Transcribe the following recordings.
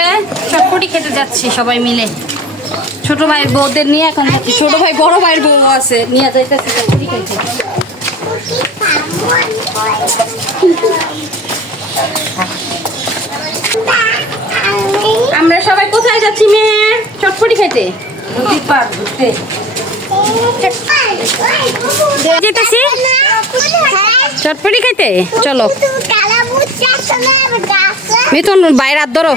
বিকালে চটপটি খেতে যাচ্ছি সবাই মিলে। ছোট ভাইয়ের বউদের নিয়ে এখন যাচ্ছি। ছোট ভাই বড় ভাইয়ের বউ আছে, নিয়ে যাইতেছি চটপটি খেতে। আমরা সবাই কোথায় যাচ্ছি মেয়ে? চটপটি খেতে। যেতেছি চটপটি খাইতে। চলো মিথুন বাইরে হাত ধরো।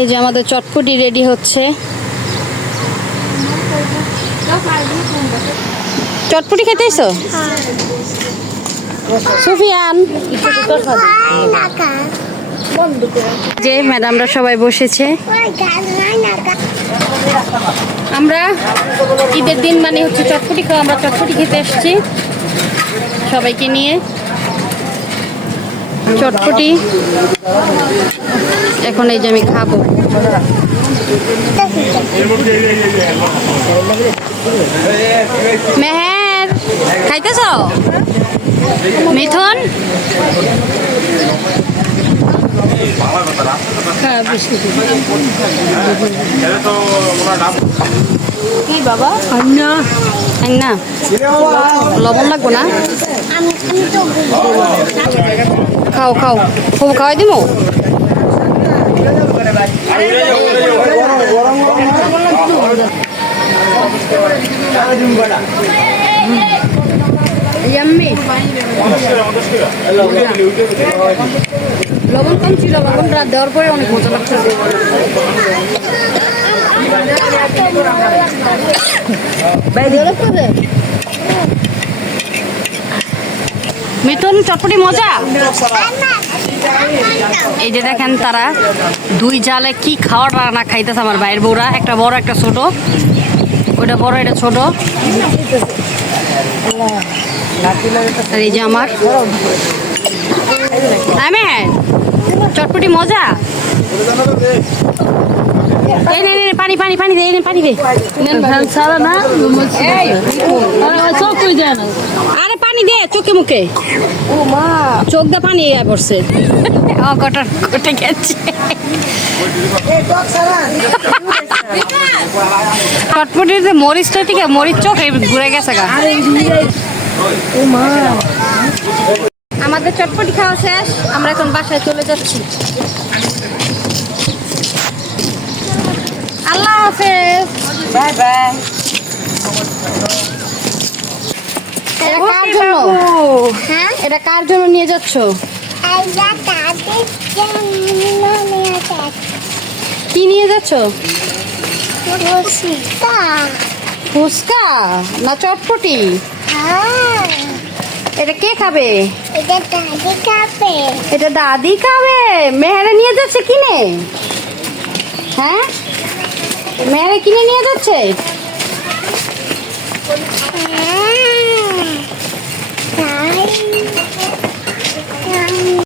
এই যে আমাদের চটপটি রেডি হচ্ছে। চটপটি খেতে এসো সুফিয়ান। যে ম্যাডামরা সবাই বসেছে। আমরা ঈদের দিন মানে হচ্ছে চটপটি খাওয়া, আমরা চটপটি খেতে এসেছি সবাইকে নিয়ে। চটপটি এখন এই যে আমি খাবো। মেহের খাইতেছ? মিথুন কি বাবা? না লবণ লাগবো না? খাও খাও, খুব খাওয়াই দিব। লবণ কম ছিল, লবণ দেওয়ার পরে অনেক মজা লাগছে। মিথুন চটপটি মজা। এই যে দেখেন তারা দুই জালে কি খাওয়ার রান্না খাইতেছে আমার ভাইয়ের বউরা। একটা বড় একটা ছোট, ওইটা বড় এটা ছোট। আর এই যে আমার চটপটি মজা। পানি পানি পানি দে, পানি দে। আরে পানি দে চোখে মুখে। ও মা চোখ দা পানি পড়ছে। কটে গেছে চটপটির যে মরিচটা থেকে মরিচ চোখ ঘুরে গেছে গা। আমাদের চটপটি খাওয়া শেষ, আমরা এখন বাসায় চলে যাচ্ছি। আল্লাহ হাফেজ, বাই বাই। এটা কার জন্য? হ্যাঁ এটা কার জন্য নিয়ে যাচ্ছ? কি নিয়ে যাচ্ছ? ফুচকা না চটপটি? এটা কে খাবে? এটা দাদি খাবে। এটা দাদি খাবে। মেহেরা নিয়ে যাচ্ছে কিনে? হ্যাঁ মেহেরা কিনে নিয়ে যাচ্ছে।